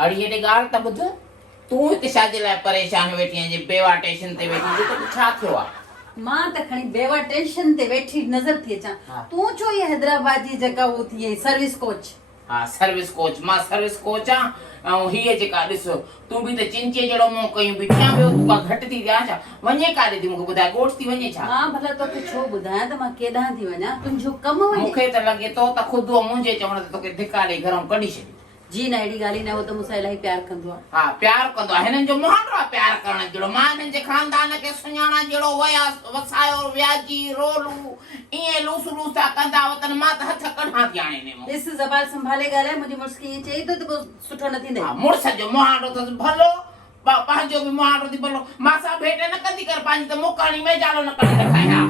अड़ी हेॾे ॻाल्हि त ॿुध तूं हिते छाजे लाइ परेशान वेठी आहीं जे बेवा टेंशन ते वेठी जो तोखे छा थियो आहे मां त खणी बेवा टेंशन ते वेठी नज़र थी अचां तूं छो ये हैदराबाद जी जेका वो थी सर्विस कोच हाँ सर्विस कोच मां सर्विस कोच आ ऐं हीअ जेका ॾिस तूं बि त चिंचे जहिड़ो मुंहुं कयूं बीठियां पियो तूं का घटि थी विया छा वञे काॾे थी मूंखे ॿुधाए ॻोठ थी वञे छा मां भला तोखे छो ॿुधायां त मां केॾां थी वञा तुंहिंजो कमु वञे मूंखे त लॻे थो त ख़ुदि मुंहिंजे चवण ते तोखे धिकारे घरों कढी छॾी जी न अहिड़ी ॻाल्हि न हो त मूंसां इलाही प्यार कंदो आहे हा प्यार कंदो आहे हिननि जो मुहांडो आहे प्यार करण जहिड़ो मां हिननि जे ख़ानदान खे सुञाणा जहिड़ो वयासि वसायो व्याजी रोलू ईअं लूस लूस था कंदा वतन मां त हथ कढां थी हाणे हिन में ॾिस ज़बान संभाले ॻाल्हाए मुंहिंजी मुड़ुस खे ईअं चई थो त पोइ सुठो न थींदे हा मुड़ुस जो मुहांडो अथसि भलो पंहिंजो बि मुहांडो थी भलो मां सां भेट न कंदी कर पंहिंजी त मुकाणी में जालो न कढी रखाया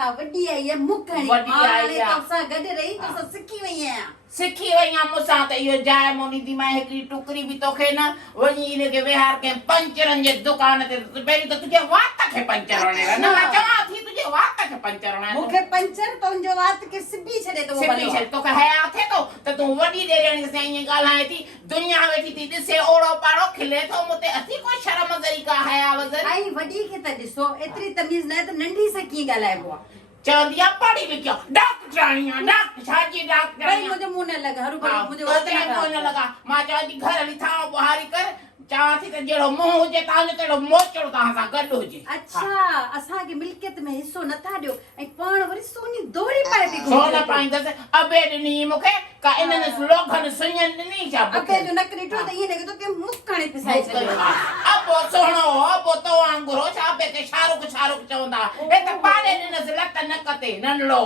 हा वॾी आई आहे मुकणी वॾी मां आई हाणे आहे। तोसां गॾु रही तोसां सिखी वई आहियां सिखी वई आहियां मूंसां त इहो जाइ मोनी थी मां हिकिड़ी टुकड़ी बि तोखे न वञी हिनखे विहार के पंचरनि जे दुकान ते पहिरीं त तुंहिंजे वात खे पंचर हणे न मां चवां थी तुंहिंजे वात खे पंचर हणे मूंखे पंचर तुंहिंजो वात खे सिबी छॾे थो सिबी छॾ तोखे हया थिए थो त तूं वॾी ॾेराणी सां ईअं ॻाल्हाए थी दुनिया वेठी थी ॾिसे ओड़ो पाड़ो खिले थो मूं ते अथी कोई शर्म ज़री का हया वज़र आई वॾी खे त ॾिसो एतिरी तमीज़ न आहे त नंढी सां कीअं ॻाल्हाइबो आहे चवंदी आहे पढ़ी लिखियो डॉक्टराणी आहे डॉक्टर छाजी भई डॉक्टराणी मुंहिंजो मुंहुं न लॻा हरू हा, मुंहिंजो तो वात चई न कोई न खा लॻा मां चवां थी घर हली थां ॿुहारी कर चवां थी त जहिड़ो मुंहुं हुजे तव्हांजो तहिड़ो मोचड़ो तव्हां सां गॾु हुजे अच्छा असांखे मिल्कियत में हिस्सो नथा ॾियो ऐं पाण वरी सोनी दोरी पाए थी छो न पाईंदसि अबे ॾिनी मूंखे का इन्हनि लोखनि सुञनि ॾिनी छा अबे जो नक ॾिठो त ईअं लॻे थो कि मुक्कणी पिसाए छॾियो अबो सोहणो अबो तो वांगुरु छा पे के शाहरुख चवंदा हे त पाड़े ॾिनसि लत नक ते नंढड़ो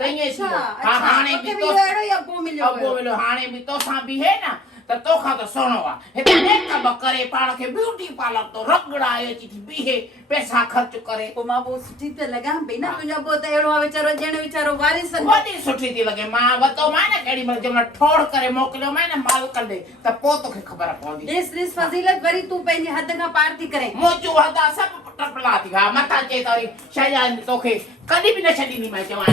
त ईअं थी वियो। हा हाणे बि तो अहिड़ो ई अबो मिलियो अबो मिलियो हाणे बि तोसां बीहे न त तोखां त सुहिणो आहे हिते मेकअप करे पाण खे ब्यूटी पार्लर तो रगड़ाए अची थी बीहे पैसा ख़र्च करे पोइ मां पोइ सुठी त लॻां पई न तुंहिंजो अबो त अहिड़ो आहे वीचारो ॼण वीचारो वारिस वॾी सुठी थी लॻे मां वतो मां न केॾी महिल जंहिंमहिल ठोड़ करे मोकिलियो मां न माल कडे त पोइ तोखे ख़बर पवंदी ॾिस फज़ीलत वरी तूं पंहिंजे हद खां पार थी करे मोचू हदा सभु टपला थी हा मथां चए त वरी शहजादी तोखे कॾहिं बि न छॾींदी मैं चवां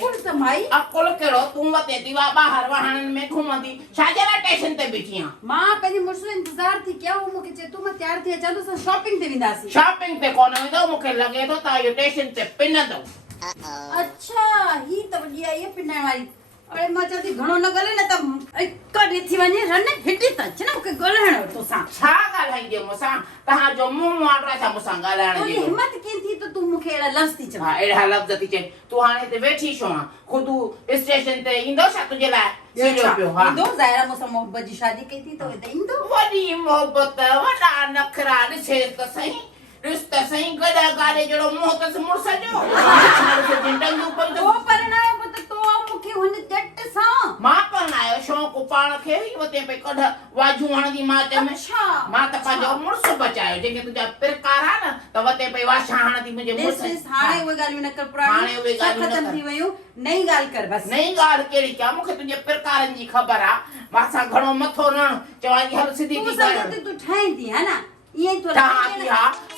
कुड़ त माई अकुल कहिड़ो तूं वते थी वा ॿाहिरि वाहणनि में घुमंदी छाजे लाइ टेशन ते बीठी आहीं मां पंहिंजी मुड़ुस जो इंतज़ार थी कयां हू मूंखे चए तूं मां तयार थी अचां त असां शॉपिंग ते वेंदासीं शॉपिंग ते कोन वेंदो मूंखे लॻे थो त इहो टेशन ते पिनंदो अच्छा ही त वॾी आई आहे पिनाइण वारी अरे मां चवां थी घणो न ॻाल्हाए न त कॾहिं थी वञे रन हिटी त अच न मूंखे ॻाल्हाइणो तोसां छा ॻाल्हाईंदे मूंसां तव्हांजो मुंहुं वांडो आहे छा मूंसां ॻाल्हाइण तुंहिंजी जी हिम्मत कीअं थी त तूं मूंखे अहिड़ा लफ़्ज़ थी चवां हा अहिड़ा लफ़्ज़ थी चए तूं हाणे हिते वेठी छो आहीं ख़ुदि स्टेशन ते ईंदो छा तुंहिंजे लाइ सीड़ियो पियो हा ईंदो ज़ाहिरा मूंसां मोहबत जी शादी कई थी त हिते ईंदो वॾी मोहबत वॾा नखरा ॾिसे त सही ॾिस त सही गॾा गाॾे जहिड़ो मुंहुं अथसि मुड़ुस जो डंगियूं तो परणायो पुत तो मूंखे हुन जट सां मां परणायो शौंक़ु पाण खे ई वते पे कढ वाजू हणंदी मां चयमि अच्छा मां त पंहिंजो मुड़ुस बचायो जेके तुंहिंजा पिरकार आहे न त वते पे वाछा हणंदी मुंहिंजे मुड़ुस ॾिस हाणे उहे ॻाल्हियूं न कर पुराणी हाणे उहे ॻाल्हियूं न ख़तम कर। थी वयूं नई ॻाल्हि कर बस नई ॻाल्हि कहिड़ी कया मूंखे तुंहिंजे पिरकारनि जी ख़बर आहे मां घणो मथो न चवां थी हल सिधी तूं थी सम्झ त तूं ठाहीं थी है ना ईअं थो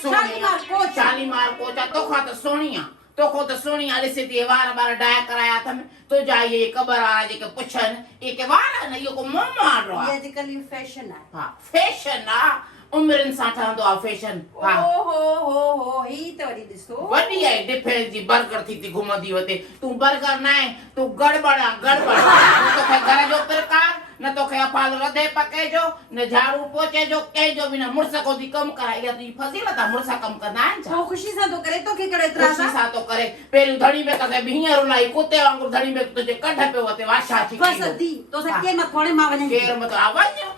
शालीमार कोच आहे तोखां त सुहिणी आहे तोखो त सुहिणी आहे ॾिसे थी वार वार डाया कराया अथनि तुंहिंजा इहे क़बर वारा जेके पुछनि इहे के वार आहिनि इहो को मुंहुं वारो आहे अॼुकल्ह इहो फैशन आहे हा फैशन आहे उमिरिन सां ठहंदो आहे फैशन हा हो ही त वरी ॾिसो वॾी आहे डिफेंस जी बर्गर थी घुमंदी वते तूं बर्गर न आहे तूं गड़बड़ आहे गड़बड़ न तोखे घर जो पिरकार न तोखे अफाल रधे पके जो न झाड़ू पोचे जो कंहिंजो बि न मुड़ुस को थी कमु कराए इहा तुंहिंजी फज़ीलत आहे मुड़ुस कमु कंदा आहिनि छा छो ख़ुशी सां थो करे तोखे कहिड़ो एतिराज़ ख़ुशी सां थो करे पहिरियों धड़ी में कसे हींअर रुलाई कुते वांगुरु धड़ी में तुंहिंजे कढ पियो वते वाशा थी बस दी तोसां केर न खोणे मां वञे केर मत आ वञ